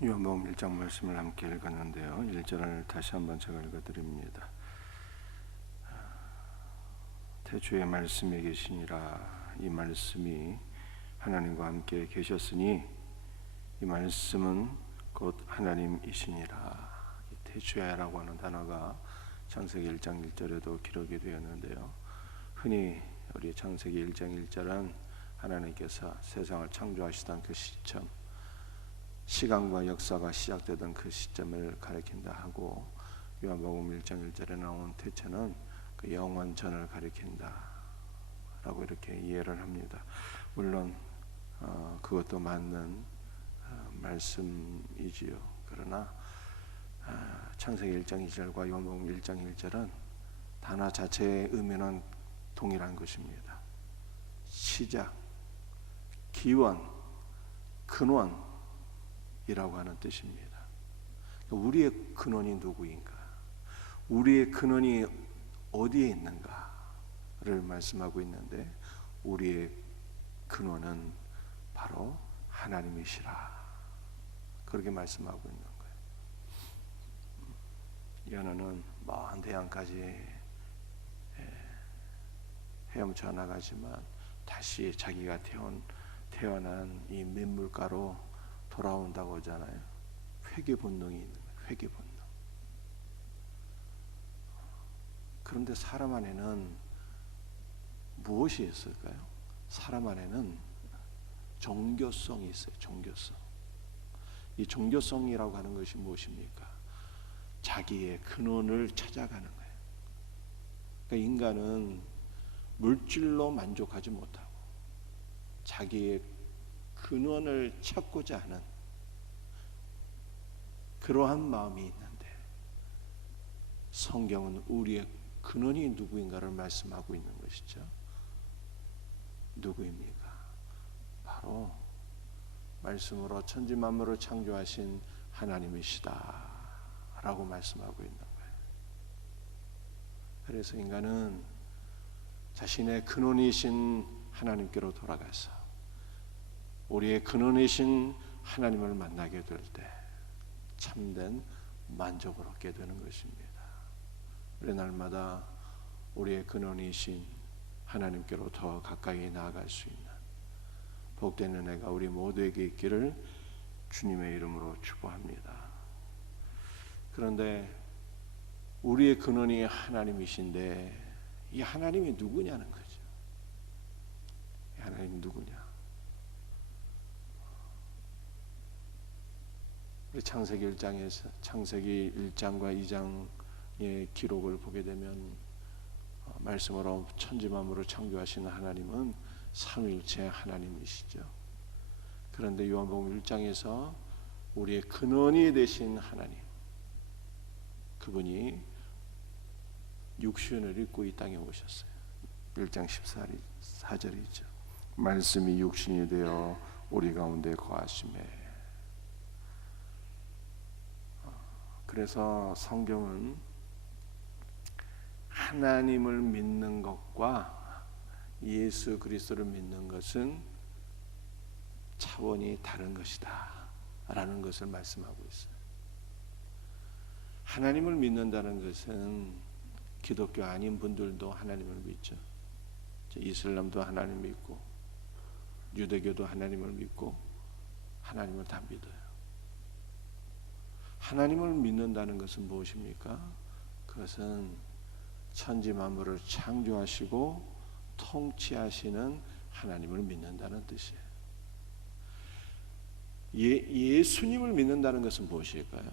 요한복음 1장 말씀을 함께 읽었는데요. 1절을 다시 한번 제가 읽어드립니다. 태초에 말씀이 계시니라. 이 말씀이 하나님과 함께 계셨으니 이 말씀은 곧 하나님이시니라. 이 태초에라고 하는 단어가 창세기 1장 1절에도 기록이 되었는데요. 흔히 우리 창세기 1장 1절은 하나님께서 세상을 창조하시던 그 시점, 시간과 역사가 시작되던 그 시점을 가리킨다 하고, 요한복음 1장 1절에 나온 태초는 그 영원전을 가리킨다 라고 이렇게 이해를 합니다. 물론 그것도 맞는 말씀이지요. 그러나 창세기 1장 2절과 요한복음 1장 1절은 단어 자체의 의미는 동일한 것입니다. 시작, 기원, 근원 이라고 하는 뜻입니다. 우리의 근원이 누구인가? 우리의 근원이 어디에 있는가를 말씀하고 있는데, 우리의 근원은 바로 하나님이시라, 그렇게 말씀하고 있는 거예요. 연어는 먼 대양까지 헤엄쳐 나가지만 다시 자기가 태어난 이 민물가로 돌아온다고 하잖아요. 회귀 본능이 있는 거예요. 회귀 본능. 그런데 사람 안에는 무엇이 있을까요? 사람 안에는 종교성이 있어요. 종교성. 이 종교성이라고 하는 것이 무엇입니까? 자기의 근원을 찾아가는 거예요. 그러니까 인간은 물질로 만족하지 못하고 자기의 근원을 찾고자 하는 그러한 마음이 있는데, 성경은 우리의 근원이 누구인가를 말씀하고 있는 것이죠. 누구입니까? 바로 말씀으로 천지 만물을 창조하신 하나님이시다 라고 말씀하고 있는 거예요. 그래서 인간은 자신의 근원이신 하나님께로 돌아가서 우리의 근원이신 하나님을 만나게 될 때 참된 만족을 얻게 되는 것입니다. 우리 날마다 우리의 근원이신 하나님께로 더 가까이 나아갈 수 있는 복된 은혜가 우리 모두에게 있기를 주님의 이름으로 축복합니다. 그런데 우리의 근원이 하나님이신데 이 하나님이 누구냐는 거죠. 이 하나님이 누구냐? 창세기 1장에서 창세기 1장과 2장의 기록을 보게 되면 말씀으로 천지 만물을 창조하시는 하나님은 삼위일체 하나님이시죠. 그런데 요한복음 1장에서 우리의 근원이 되신 하나님, 그분이 육신을 입고 이 땅에 오셨어요. 1장 14절이죠. 말씀이 육신이 되어 우리 가운데 거하심에. 그래서 성경은 하나님을 믿는 것과 예수 그리스도를 믿는 것은 차원이 다른 것이다 라는 것을 말씀하고 있어요. 하나님을 믿는다는 것은 기독교 아닌 분들도 하나님을 믿죠. 이슬람도 하나님 믿고 유대교도 하나님을 믿고 하나님을 다 믿어요. 하나님을 믿는다는 것은 무엇입니까? 그것은 천지 만물을 창조하시고 통치하시는 하나님을 믿는다는 뜻이에요. 예수님을 믿는다는 것은 무엇일까요?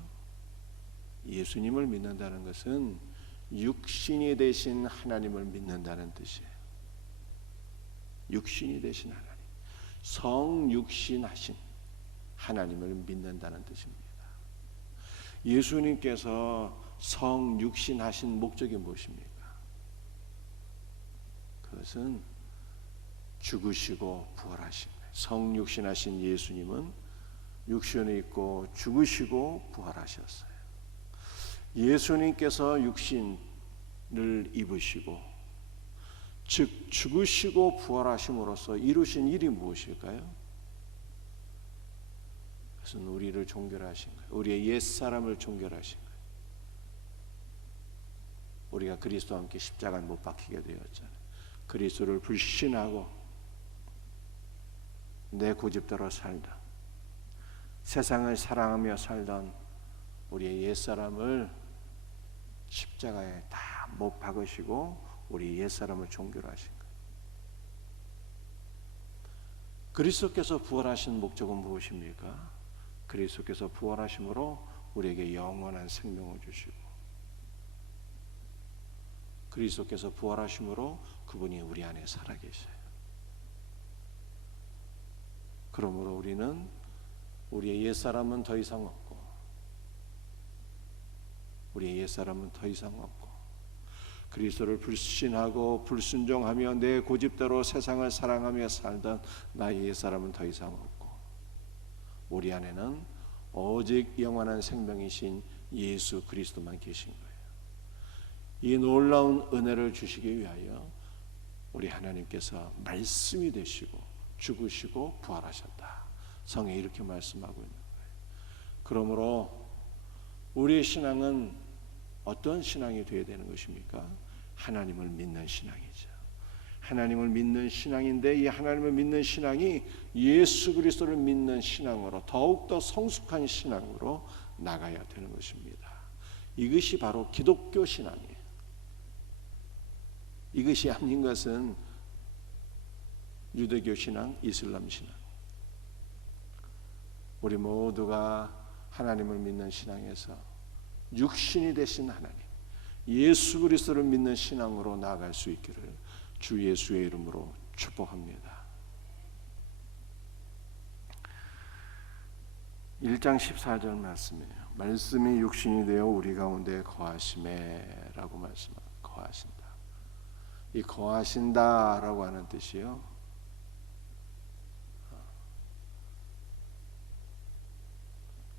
예수님을 믿는다는 것은 육신이 되신 하나님을 믿는다는 뜻이에요. 육신이 되신 하나님, 성육신하신 하나님을 믿는다는 뜻입니다. 예수님께서 성육신하신 목적이 무엇입니까? 그것은 죽으시고 부활하신 거예요. 성육신하신 예수님은 육신이 있고 죽으시고 부활하셨어요. 예수님께서 육신을 입으시고 즉 죽으시고 부활하심으로써 이루신 일이 무엇일까요? 그것은 우리를 종결하신 거예요. 우리의 옛사람을 종결하신 거예요. 우리가 그리스도와 함께 십자가에 못 박히게 되었잖아요. 그리스도를 불신하고 내 고집대로 살다 세상을 사랑하며 살던 우리의 옛사람을 십자가에 다 못 박으시고 우리 옛사람을 종결하신 거예요. 그리스도께서 부활하신 목적은 무엇입니까? 그리스도께서 부활하심으로 우리에게 영원한 생명을 주시고 그리스도께서 부활하심으로 그분이 우리 안에 살아계셔요. 그러므로 우리는 우리의 옛사람은 더 이상 없고 우리의 옛사람은 더 이상 없고 그리스도를 불신하고 불순종하며 내 고집대로 세상을 사랑하며 살던 나의 옛사람은 더 이상 없고 우리 안에는 오직 영원한 생명이신 예수 그리스도만 계신 거예요. 이 놀라운 은혜를 주시기 위하여 우리 하나님께서 말씀이 되시고 죽으시고 부활하셨다. 성에 이렇게 말씀하고 있는 거예요. 그러므로 우리의 신앙은 어떤 신앙이 되어야 되는 것입니까? 하나님을 믿는 신앙이죠. 하나님을 믿는 신앙인데 이 하나님을 믿는 신앙이 예수 그리스도를 믿는 신앙으로 더욱더 성숙한 신앙으로 나가야 되는 것입니다. 이것이 바로 기독교 신앙이에요. 이것이 아닌 것은 유대교 신앙, 이슬람 신앙. 우리 모두가 하나님을 믿는 신앙에서 육신이 되신 하나님, 예수 그리스도를 믿는 신앙으로 나아갈 수 있기를 주 예수의 이름으로 축복합니다. 1장 14절 말씀이에요. 말씀이 육신이 되어 우리 가운데 거하심에 라고 말씀합니다. 거하신다. 이 거하신다라고 하는 뜻이요,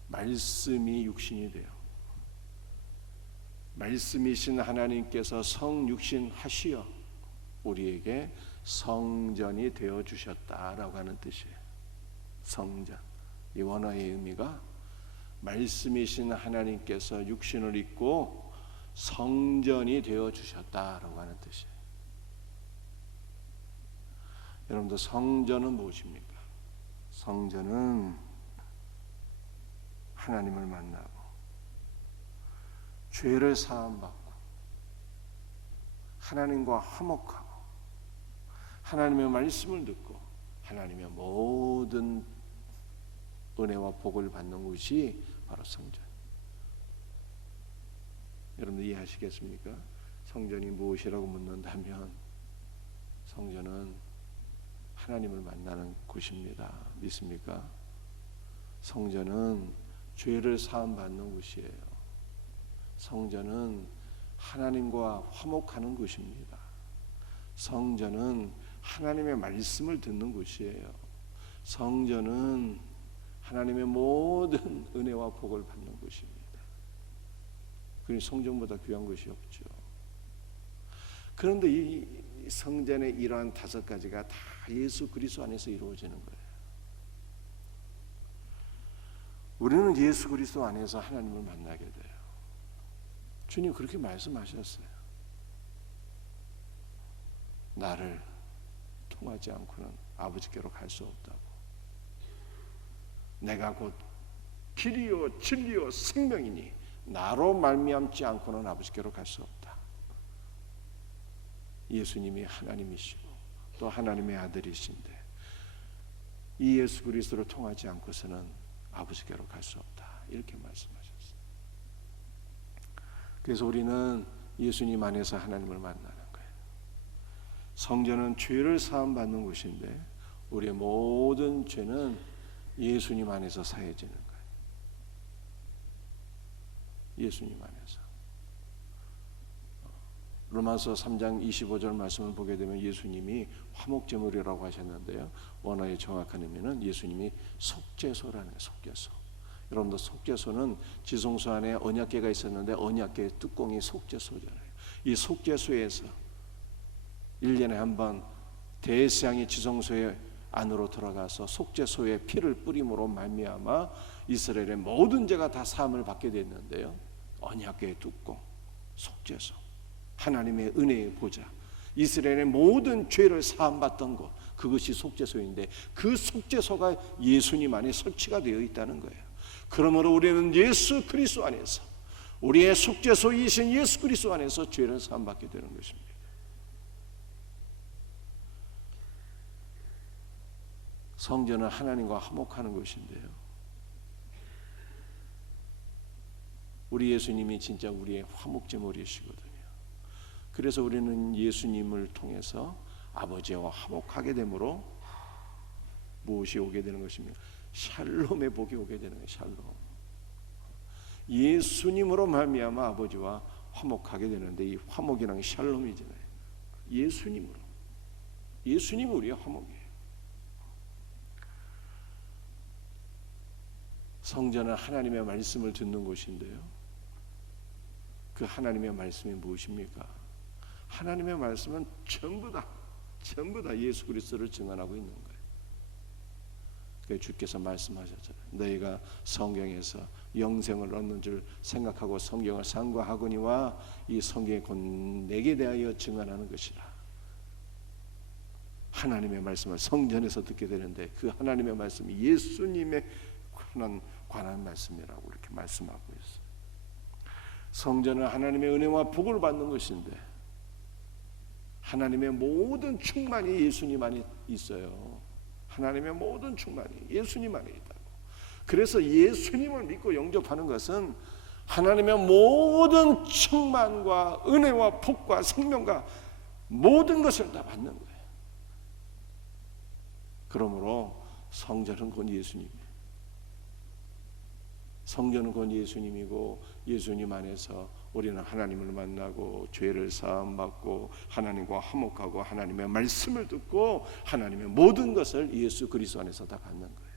말씀이 육신이 돼요. 말씀이신 하나님께서 성육신 하시어 우리에게 성전이 되어 주셨다라고 하는 뜻이에요. 성전. 이 원어의 의미가 말씀이신 하나님께서 육신을 입고 성전이 되어 주셨다라고 하는 뜻이에요. 여러분들, 성전은 무엇입니까? 성전은 하나님을 만나고 죄를 사함받고 하나님과 화목하고 하나님의 말씀을 듣고 하나님의 모든 은혜와 복을 받는 곳이 바로 성전. 여러분들 이해하시겠습니까? 성전이 무엇이라고 묻는다면 성전은 하나님을 만나는 곳입니다. 믿습니까? 성전은 죄를 사함받는 곳이에요. 성전은 하나님과 화목하는 곳입니다. 성전은 하나님의 말씀을 듣는 곳이에요. 성전은 하나님의 모든 은혜와 복을 받는 곳입니다. 그러니 성전보다 귀한 것이 없죠. 그런데 이 성전의 이러한 5가지가 다 예수 그리스도 안에서 이루어지는 거예요. 우리는 예수 그리스도 안에서 하나님을 만나게 돼요. 주님 그렇게 말씀하셨어요. 나를 통하지 않고는 아버지께로 갈 수 없다고. 내가 곧 길이요 진리요 생명이니 나로 말미암지 않고는 아버지께로 갈 수 없다. 예수님이 하나님이시고 또 하나님의 아들이신데 이 예수 그리스도를 통하지 않고서는 아버지께로 갈 수 없다. 이렇게 말씀하셨어요. 그래서 우리는 예수님 안에서 하나님을 만나는 거예요. 성전은 죄를 사함받는 곳인데 우리의 모든 죄는 예수님 안에서 사해지는 거예요. 예수님 안에서. 로마서 3장 25절 말씀을 보게 되면 예수님이 화목제물이라고 하셨는데요, 원어의 정확한 의미는 예수님이 속죄소라는 거예요. 속죄소. 여러분들, 속죄소는 지성소 안에 언약궤가 있었는데 언약궤의 뚜껑이 속죄소잖아요. 이 속죄소에서 1년에 한 번 대제사장이 지성소에 안으로 들어가서 속죄소에 피를 뿌림으로 말미암아 이스라엘의 모든 죄가 다 사함을 받게 됐는데요. 언약궤의 뚜껑, 속죄소, 하나님의 은혜의 보좌, 이스라엘의 모든 죄를 사함받던 것, 그것이 속죄소인데 그 속죄소가 예수님 안에 설치가 되어 있다는 거예요. 그러므로 우리는 예수 그리스도 안에서, 우리의 속죄소이신 예수 그리스도 안에서 죄를 사함받게 되는 것입니다. 성전은 하나님과 화목하는 것인데요, 우리 예수님이 진짜 우리의 화목제물이시거든요. 그래서 우리는 예수님을 통해서 아버지와 화목하게 되므로 무엇이 오게 되는 것입니까? 샬롬의 복이 오게 되는 거예요. 샬롬. 예수님으로 말미암아 아버지와 화목하게 되는데, 이 화목이란 샬롬이잖아요. 예수님으로. 예수님이 우리의 화목이에요. 성전은 하나님의 말씀을 듣는 곳인데요, 그 하나님의 말씀이 무엇입니까? 하나님의 말씀은 전부 다 예수 그리스도를 증언하고 있는 거예요. 그래서 주께서 말씀하셨잖아요. 너희가 성경에서 영생을 얻는 줄 생각하고 성경을 상고하거니와 이 성경이 곧 내게 대하여 증언하는 것이라. 하나님의 말씀을 성전에서 듣게 되는데 그 하나님의 말씀이 예수님의 관한 말씀이라고 이렇게 말씀하고 있어요. 성전은 하나님의 은혜와 복을 받는 것인데, 하나님의 모든 충만이 예수님 안에 있어요. 하나님의 모든 충만이 예수님 안에 있다고. 그래서 예수님을 믿고 영접하는 것은 하나님의 모든 충만과 은혜와 복과 생명과 모든 것을 다 받는 거예요. 그러므로 성전은 곧 예수님이에요. 성전은 곧 예수님이고, 예수님 안에서 우리는 하나님을 만나고 죄를 사함받고 하나님과 화목하고 하나님의 말씀을 듣고 하나님의 모든 것을 예수 그리스도 안에서 다 받는 거예요.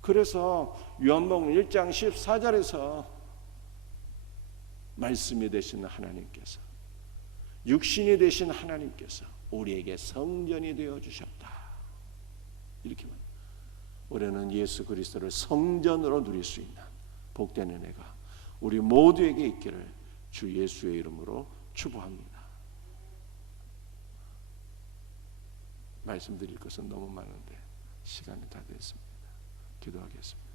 그래서 요한복음 1장 14절에서 말씀이 되신 하나님께서, 육신이 되신 하나님께서 우리에게 성전이 되어 주셨다, 이렇게 말합니다. 우리는 예수 그리스도를 성전으로 누릴 수 있는 복된 은혜가 우리 모두에게 있기를 주 예수의 이름으로 축복합니다. 말씀드릴 것은 너무 많은데 시간이 다 됐습니다. 기도하겠습니다.